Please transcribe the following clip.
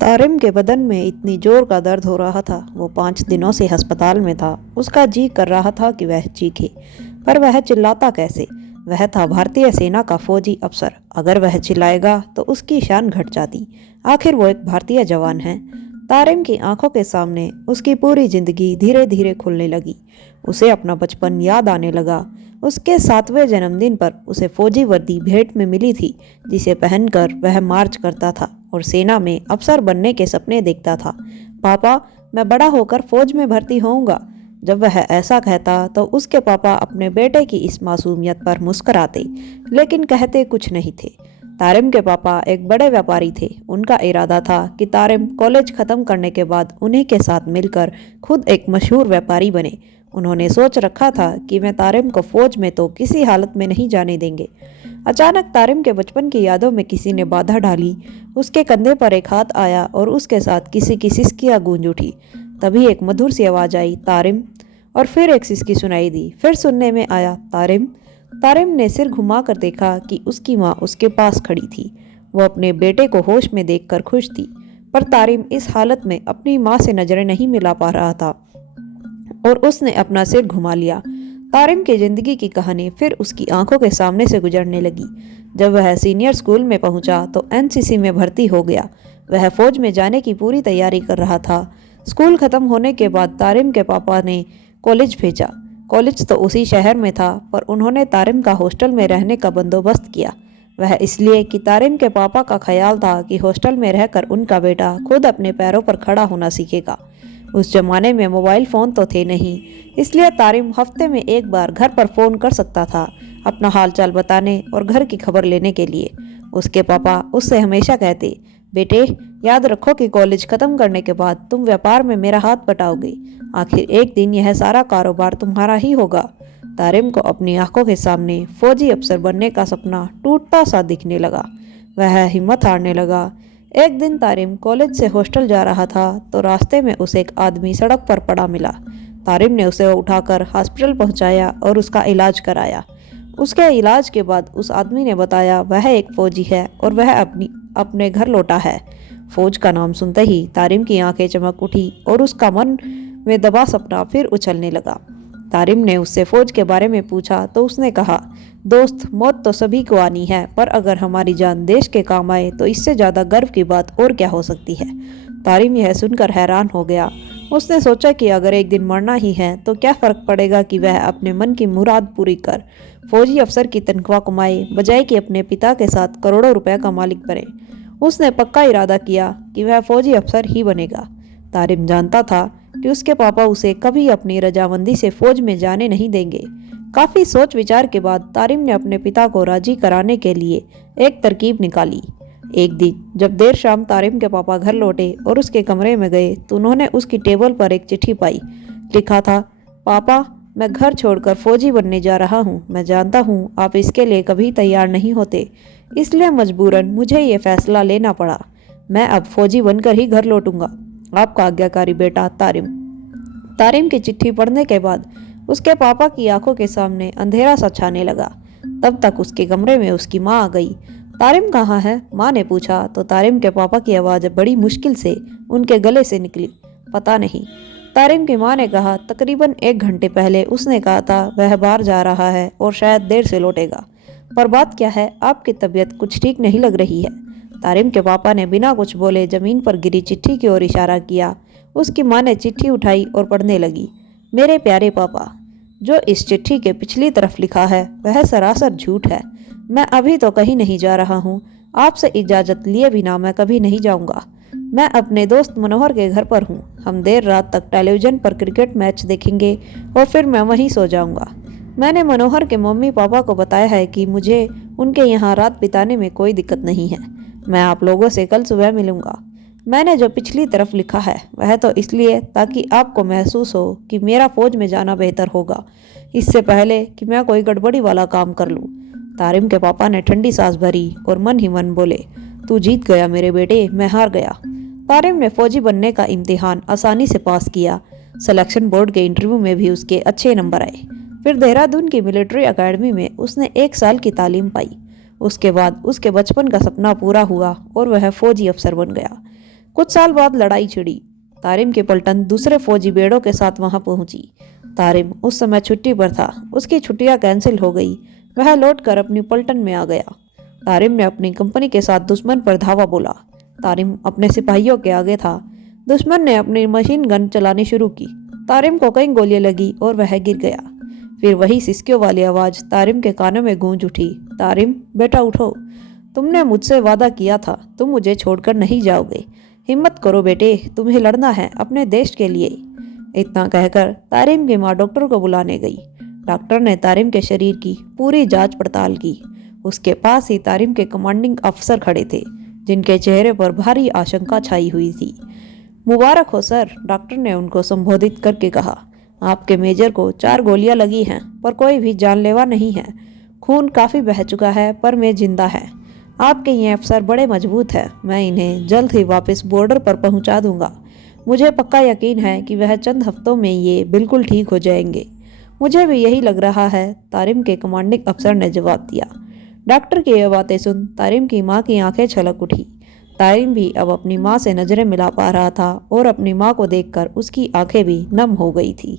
Tarim के बदन में इतनी जोर का दर्द हो रहा था। वो 5 दिनों से अस्पताल में था। उसका जी कर रहा था कि वह चीखे, पर वह चिल्लाता कैसे? वह था भारतीय सेना का फौजी अफसर। अगर वह चिल्लाएगा तो उसकी शान घट जाती। आखिर वो एक भारतीय जवान है। तारिम की आंखों के सामने उसकी पूरी जिंदगी धीरे धीरे खुलने लगी। उसे अपना बचपन याद आने लगा। उसके 7वें जन्मदिन पर उसे फौजी वर्दी भेंट में मिली थी, जिसे पहनकर वह मार्च करता था और सेना में अफसर बनने के सपने देखता था। पापा, मैं बड़ा होकर फौज में भर्ती होऊंगा। जब वह ऐसा कहता तो उसके पापा अपने बेटे की इस मासूमियत पर मुस्कुराते, लेकिन कहते कुछ नहीं थे। तारिम के पापा एक बड़े व्यापारी थे। उनका इरादा था कि तारिम कॉलेज खत्म करने के बाद उन्हीं के साथ मिलकर खुद एक मशहूर व्यापारी बने। उन्होंने सोच रखा था कि मैं तारिम को फौज में तो किसी हालत में नहीं जाने देंगे। अचानक तारिम के बचपन की यादों में किसी ने बाधा डाली। उसके कंधे पर एक हाथ आया और उसके साथ किसी की सिसकियां गूंज उठी। तभी एक मधुर सी आवाज आई, तारिम। और फिर एक सिसकी सुनाई दी। फिर सुनने में आया, तारिम। तारिम ने सिर घुमाकर देखा कि उसकी माँ उसके पास खड़ी थी। वो अपने बेटे को होश में देखकर खुश थी, पर तारिम इस हालत में अपनी माँ से नजरें नहीं मिला पा रहा था और उसने अपना सिर घुमा लिया। तारिम की जिंदगी की कहानी फिर उसकी आंखों के सामने से गुजरने लगी। जब वह सीनियर स्कूल में पहुंचा तो एनसीसी में भर्ती हो गया। वह फौज में जाने की पूरी तैयारी कर रहा था। स्कूल खत्म होने के बाद तारिम के पापा ने कॉलेज भेजा। कॉलेज तो उसी शहर में था, पर उन्होंने तारिम का हॉस्टल में रहने का बंदोबस्त किया। वह इसलिए कि तारिम के पापा का ख्याल था कि हॉस्टल में रहकर उनका बेटा खुद अपने पैरों पर खड़ा होना सीखेगा। उस जमाने में मोबाइल फ़ोन तो थे नहीं, इसलिए तारिम हफ्ते में एक बार घर पर फ़ोन कर सकता था, अपना हालचाल बताने और घर की खबर लेने के लिए। उसके पापा उससे हमेशा कहते, बेटे, याद रखो कि कॉलेज ख़त्म करने के बाद तुम व्यापार में मेरा हाथ बटाओगे। आखिर एक दिन यह सारा कारोबार तुम्हारा ही होगा। तारिम को अपनी आंखों के सामने फौजी अफसर बनने का सपना टूटता सा दिखने लगा। वह हिम्मत हारने लगा। एक दिन तारिम कॉलेज से हॉस्टल जा रहा था तो रास्ते में उसे एक आदमी सड़क पर पड़ा मिला। तारिम ने उसे उठाकर हॉस्पिटल पहुंचाया और उसका इलाज कराया। उसके इलाज के बाद उस आदमी ने बताया वह एक फौजी है और वह अपने घर लौटा है। फौज का नाम सुनते ही तारिम की आंखें चमक उठी और उसका मन में दबा सपना फिर उछलने लगा। तारिम ने उससे फौज के बारे में पूछा तो उसने कहा, दोस्त, मौत तो सभी को आनी है, पर अगर हमारी जान देश के काम आए तो इससे ज़्यादा गर्व की बात और क्या हो सकती है। तारिम यह सुनकर हैरान हो गया। उसने सोचा कि अगर एक दिन मरना ही है तो क्या फ़र्क पड़ेगा कि वह अपने मन की मुराद पूरी कर फौजी अफसर की तनख्वाह कमाए, बजाय कि अपने पिता के साथ करोड़ों रुपए का मालिक बने। उसने पक्का इरादा किया कि वह फौजी अफसर ही बनेगा। तारिम जानता था कि उसके पापा उसे कभी अपनी रजामंदी से फौज में जाने नहीं देंगे। काफी सोच विचार के बाद तारिम ने अपने पिता को राजी कराने के लिए एक तरकीब निकाली। एक दिन जब देर शाम तारिम के पापा घर लौटे और उसके कमरे में गए तो उन्होंने उसकी टेबल पर एक चिट्ठी पाई। लिखा था, पापा, मैं घर छोड़कर फौजी बनने जा रहा हूँ। मैं जानता हूँ आप इसके लिए कभी तैयार नहीं होते, इसलिए मजबूरन मुझे ये फैसला लेना पड़ा। मैं अब फौजी बनकर ही घर लौटूंगा। आपका आज्ञाकारी बेटा तारिम। तारिम की चिट्ठी पढ़ने के बाद उसके पापा की आंखों के सामने अंधेरा सा छाने लगा। तब तक उसके कमरे में उसकी माँ आ गई। तारिम कहाँ है? माँ ने पूछा तो तारिम के पापा की आवाज़ बड़ी मुश्किल से उनके गले से निकली, पता नहीं। तारिम की माँ ने कहा, तकरीबन 1 घंटे पहले उसने कहा था वह बाहर जा रहा है और शायद देर से लौटेगा। पर बात क्या है? आपकी तबीयत कुछ ठीक नहीं लग रही है। तारिम के पापा ने बिना कुछ बोले जमीन पर गिरी चिट्ठी की ओर इशारा किया। उसकी माँ ने चिट्ठी उठाई और पढ़ने लगी। मेरे प्यारे पापा, जो इस चिट्ठी के पिछली तरफ लिखा है वह सरासर झूठ है। मैं अभी तो कहीं नहीं जा रहा हूँ। आपसे इजाज़त लिए बिना मैं कभी नहीं जाऊँगा। मैं अपने दोस्त मनोहर के घर पर हूँ। हम देर रात तक टेलीविज़न पर क्रिकेट मैच देखेंगे और फिर मैं वहीं सो जाऊँगा। मैंने मनोहर के मम्मी पापा को बताया है कि मुझे उनके यहाँ रात बिताने में कोई दिक्कत नहीं है। मैं आप लोगों से कल सुबह मिलूँगा। मैंने जो पिछली तरफ लिखा है वह तो इसलिए ताकि आपको महसूस हो कि मेरा फौज में जाना बेहतर होगा, इससे पहले कि मैं कोई गड़बड़ी वाला काम कर लूँ। तारिम के पापा ने ठंडी सांस भरी और मन ही मन बोले, तू जीत गया मेरे बेटे, मैं हार गया। तारिम ने फौजी बनने का इम्तिहान आसानी से पास किया। सिलेक्शन बोर्ड के इंटरव्यू में भी उसके अच्छे नंबर आए। फिर देहरादून की मिलिट्री एकेडमी में उसने 1 साल की तालीम पाई। उसके बाद उसके बचपन का सपना पूरा हुआ और वह फौजी अफसर बन गया। कुछ साल बाद लड़ाई छिड़ी। तारिम की पलटन दूसरे फौजी बेड़ों के साथ वहां पहुंची। तारिम उस समय छुट्टी पर था। उसकी छुट्टियां कैंसिल हो गई। वह लौटकर अपनी पलटन में आ गया। तारिम ने अपनी कंपनी के साथ दुश्मन पर धावा बोला। तारिम अपने सिपाहियों के आगे था। दुश्मन ने अपनी मशीन गन चलानी शुरू की। तारिम को कई गोलियां लगी और वह गिर गया। फिर वही सिसकियों वाली आवाज तारिम के कानों में गूंज उठी। तारिम, बेटा उठो। तुमने मुझसे वादा किया था, तुम मुझे छोड़कर नहीं जाओगे। हिम्मत करो बेटे, तुम्हें लड़ना है अपने देश के लिए। इतना कहकर तारिम की माँ डॉक्टर को बुलाने गई। डॉक्टर ने तारिम के शरीर की पूरी जांच पड़ताल की। उसके पास ही तारिम के कमांडिंग अफसर खड़े थे, जिनके चेहरे पर भारी आशंका छाई हुई थी। मुबारक हो सर, डॉक्टर ने उनको संबोधित करके कहा। आपके मेजर को 4 गोलियां लगी हैं, पर कोई भी जानलेवा नहीं है। खून काफ़ी बह चुका है, पर मैं जिंदा है। आपके ये अफसर बड़े मजबूत हैं। मैं इन्हें जल्द ही वापस बॉर्डर पर पहुंचा दूंगा। मुझे पक्का यकीन है कि वह चंद हफ्तों में ये बिल्कुल ठीक हो जाएंगे। मुझे भी यही लग रहा है, तारिम के कमांडिंग अफसर ने जवाब दिया। डॉक्टर की ये बातें सुन तारिम की माँ की आंखें छलक उठी। तारिम भी अब अपनी माँ से नजरें मिला पा रहा था और अपनी माँ को देखकर उसकी आंखें भी नम हो गई थी।